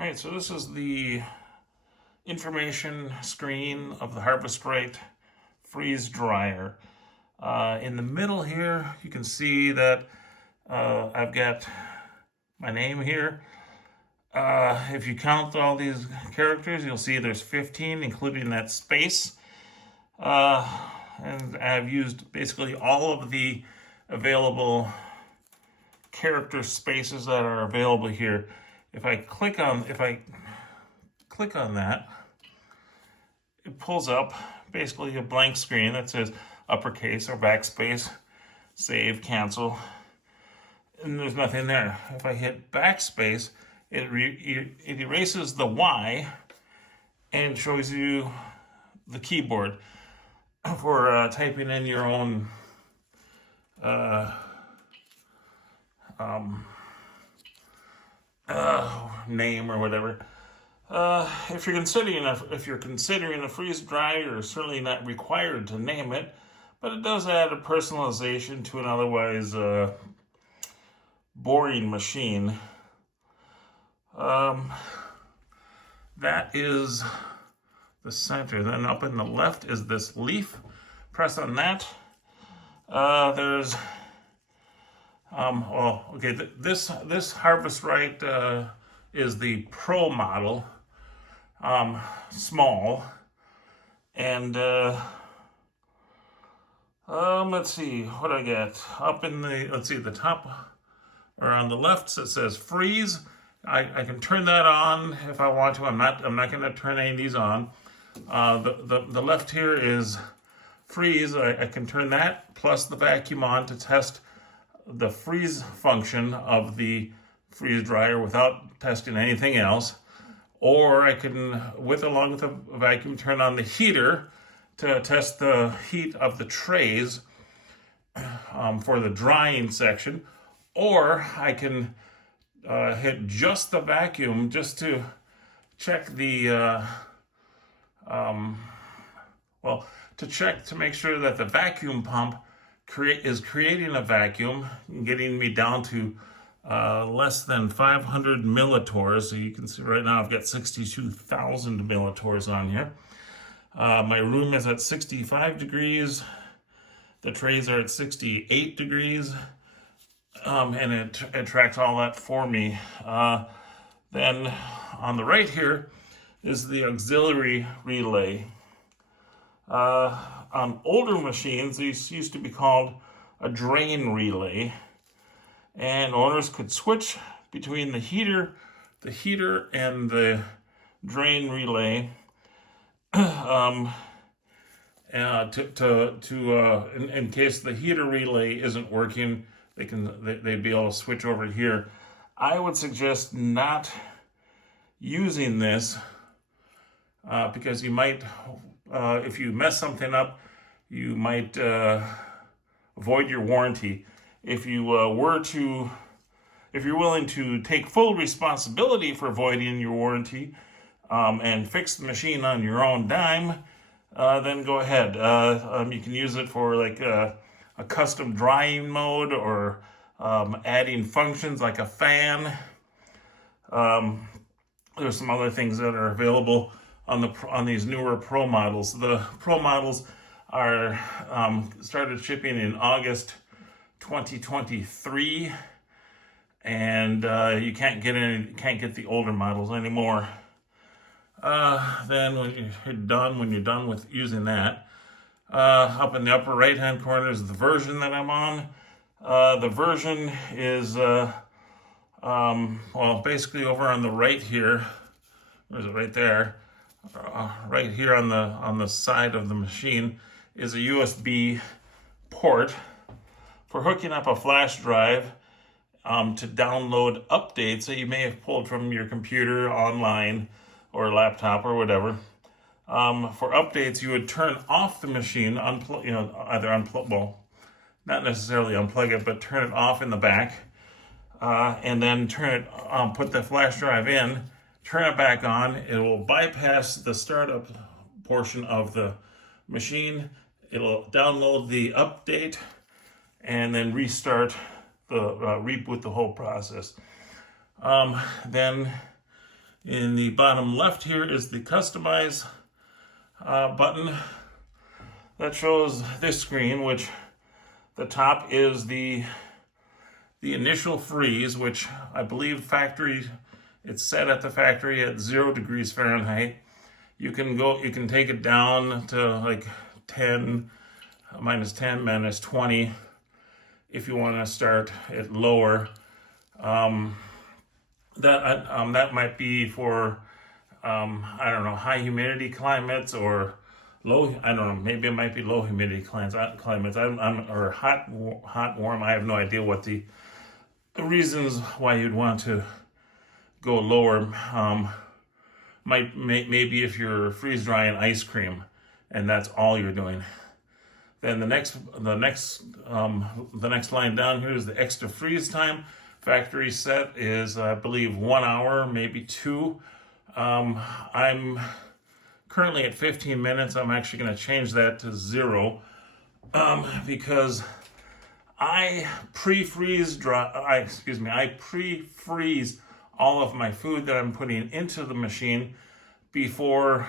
All right, so this is the information screen of the Harvest Right freeze dryer. In the middle here, you can see that I've got my name here. If you count all these characters, you'll see there's 15, including that space. And I've used basically all of the available character spaces that are available here. If I click on that, it pulls up basically a blank screen that says uppercase or backspace, save, cancel, and there's nothing there. If I hit backspace, it erases the Y and shows you the keyboard for typing in your own name or whatever. If you're considering a freeze dryer, you're certainly not required to name it, but it does add a personalization to an otherwise boring machine. That is the center. Then up in the left is this leaf. Press on that. There's this Harvest Right is the Pro model, small, and let's see what I get up in the top or on the left. It says freeze. I can turn that on if I want to. I'm not going to turn any of these on. The left here is freeze. I can turn that plus the vacuum on to test the freeze function of the freeze dryer without testing anything else. Or I can, along with the vacuum, turn on the heater to test the heat of the trays for the drying section. Or I can hit just the vacuum just to check the to make sure that the vacuum pump is creating a vacuum, getting me down to less than 500 millitors. So you can see right now I've got 62,000 millitors on here. My room is at 65 degrees. The trays are at 68 degrees. And it tracks all that for me. Then on the right here is the auxiliary relay. On older machines, these used to be called a drain relay, and owners could switch between the heater and the drain relay in case the heater relay isn't working. They'd be able to switch over here. I would suggest not using this because you might, if you mess something up, you might void your warranty. If you're willing to take full responsibility for voiding your warranty and fix the machine on your own dime, then go ahead. You can use it for like a custom drying mode or adding functions like a fan. There's some other things that are available on these newer Pro models. The Pro models are started shipping in August 2023, and you can't get the older models anymore. Then when you're done with using that, up in the upper right hand corner is the version that I'm on. The version is basically over on the right here. Where is it? Right there. Right here on the side of the machine is a USB port for hooking up a flash drive to download updates that you may have pulled from your computer, online, or laptop or whatever. For updates, you would turn off the machine, not necessarily unplug it, but turn it off in the back, and then put the flash drive in, turn it back on. It will bypass the startup portion of the machine. It'll download the update and then restart reboot the whole process. Then In the bottom left here is the customize button that shows this screen, which the top is the initial freeze, which I believe it's set at the factory at 0 degrees Fahrenheit. You can take it down to like 10, minus 10, minus 20 if you want to start it lower. That might be for I don't know, high humidity climates or low. I don't know. Maybe it might be low humidity climates. Or hot, warm. I have no idea what the reasons why you'd want to go lower. Maybe if you're freeze drying ice cream, and that's all you're doing. Then the next line down here is the extra freeze time. Factory set is, I believe, 1 hour, maybe 2. I'm currently at 15 minutes. I'm actually going to change that to 0 because I pre-freeze all of my food that I'm putting into the machine before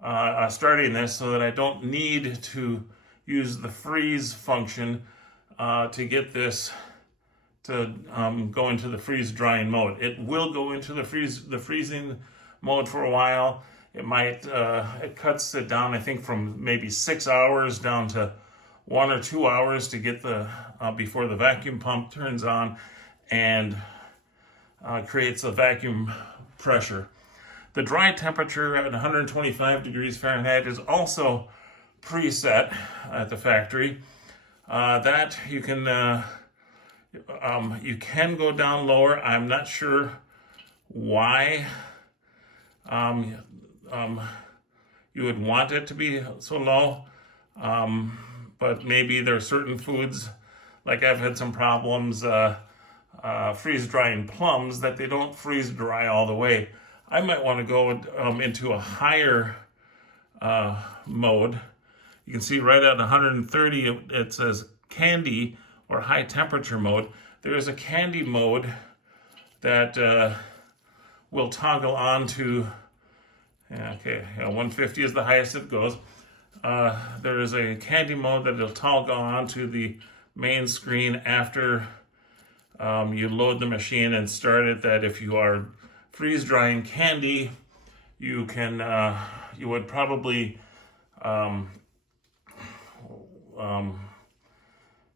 starting this, so that I don't need to use the freeze function to get this to go into the freeze drying mode. It will go into the freezing mode for a while. It might it cuts it down, I think, from maybe 6 hours down to 1 or 2 hours to get the before the vacuum pump turns on and creates a vacuum pressure. The dry temperature at 125 degrees Fahrenheit is also preset at the factory. That you can go down lower. I'm not sure why you would want it to be so low, but maybe there are certain foods, like I've had some problems freeze drying plums, that they don't freeze dry all the way. I might want to go into a higher mode. You can see right at 130 it says candy or high temperature mode. There is a candy mode that will toggle on to 150 is the highest it goes. There is a candy mode that will toggle on to the main screen after you load the machine and start it, that if you are freeze drying candy, you would probably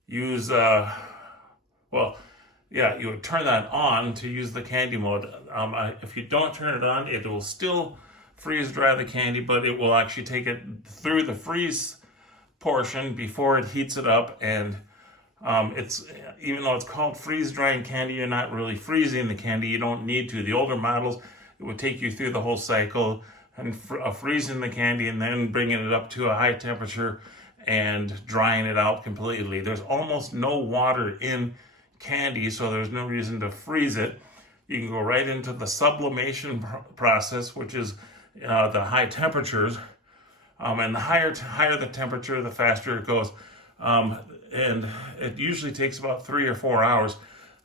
use you would turn that on to use the candy mode. If you don't turn it on, it will still freeze dry the candy, but it will actually take it through the freeze portion before it heats it up. And it's, even though it's called freeze drying candy, you're not really freezing the candy. You don't need to. The older models, it would take you through the whole cycle and freezing the candy and then bringing it up to a high temperature and drying it out completely. There's almost no water in candy, so there's no reason to freeze it. You can go right into the sublimation process, which is the high temperatures, and the higher the temperature, the faster it goes, and it usually takes about 3 or 4 hours.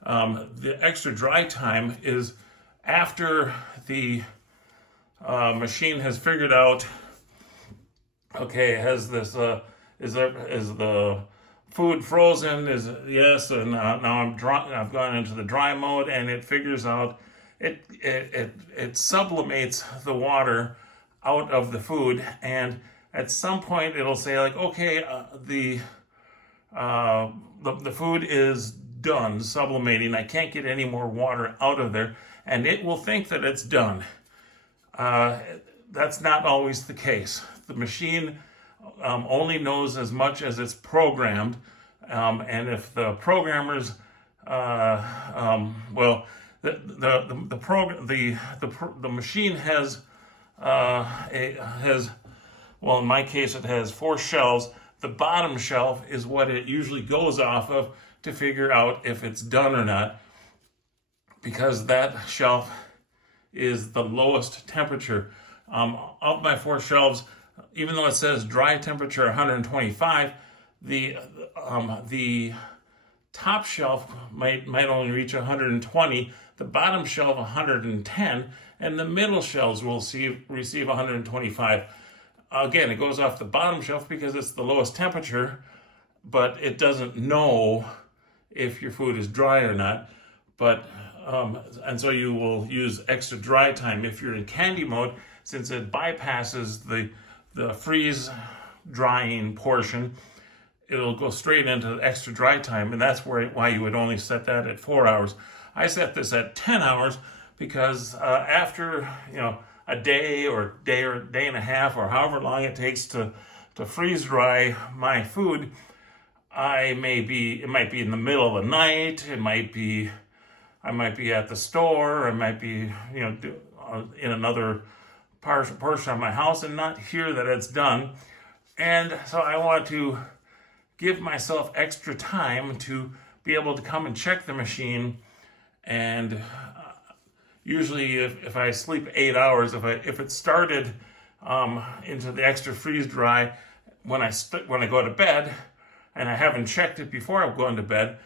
The extra dry time is after the machine has figured out, okay, has this is the food frozen? Yes, and now I've gone into the dry mode, and it figures out it sublimates the water out of the food, and at some point it'll say, like, okay, the food is done sublimating. I can't get any more water out of there, and it will think that it's done. That's not always the case. The machine only knows as much as it's programmed, and if the programmers, the machine has in my case, it has 4 shelves. The bottom shelf is what it usually goes off of to figure out if it's done or not, because that shelf is the lowest temperature. Of my 4 shelves, even though it says dry temperature 125, the top shelf might only reach 120. the bottom shelf 110, and the middle shelves will receive 125. Again, it goes off the bottom shelf because it's the lowest temperature, but it doesn't know if your food is dry or not. But and so you will use extra dry time. If you're in candy mode, since it bypasses the freeze drying portion, it'll go straight into the extra dry time, and that's why you would only set that at 4 hours. I set this at 10 hours because after a day or day and a half or however long it takes to freeze dry my food, it might be in the middle of the night. I might be at the store. I might be in another portion of my house and not hear that it's done. And so I want to give myself extra time to be able to come and check the machine. And usually if I sleep 8 hours, if it started into the extra freeze dry when I go to bed and I haven't checked it before I go into bed,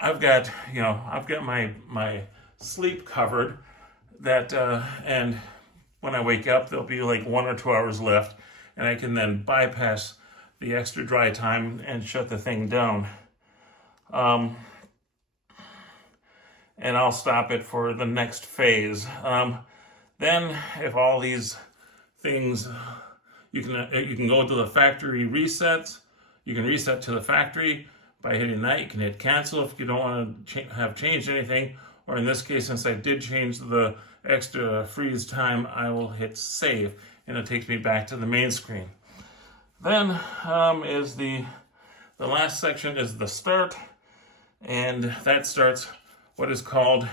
I've got my sleep covered, that and when I wake up there'll be like 1 or 2 hours left, and I can then bypass the extra dry time and shut the thing down. And I'll stop it for the next phase. Then, if all these things, you can go to the factory resets. You can reset to the factory by hitting that. You can hit cancel if you don't want to have changed anything. Or in this case, since I did change the extra freeze time, I will hit save, and it takes me back to the main screen. Then is the last section is the start, and that starts what is called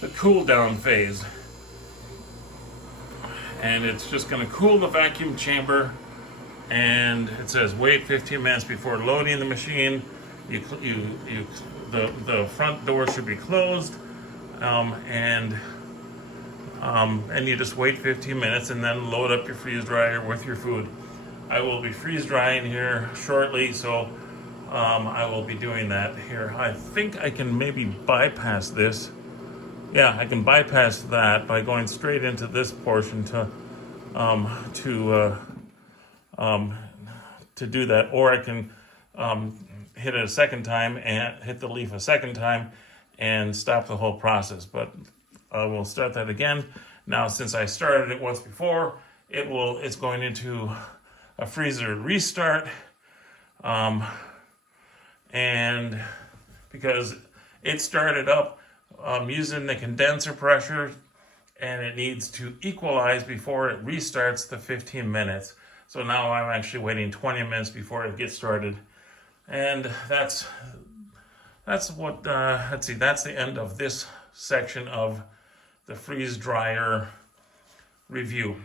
the cool down phase. And it's just going to cool the vacuum chamber, and it says wait 15 minutes before loading the machine. The front door should be closed, and you just wait 15 minutes and then load up your freeze dryer with your food. I will be freeze drying here shortly, so I will be doing that here. I think I can maybe bypass this. Yeah, I can bypass that by going straight into this portion to do that, or I can hit it a second time and hit the leaf a second time and stop the whole process. But I will start that again. Now, since I started it once before, it's going into a freezer restart, and because it started up using the condenser pressure, and it needs to equalize before it restarts the 15 minutes. So now I'm actually waiting 20 minutes before it gets started. And that's what, that's the end of this section of the freeze dryer review.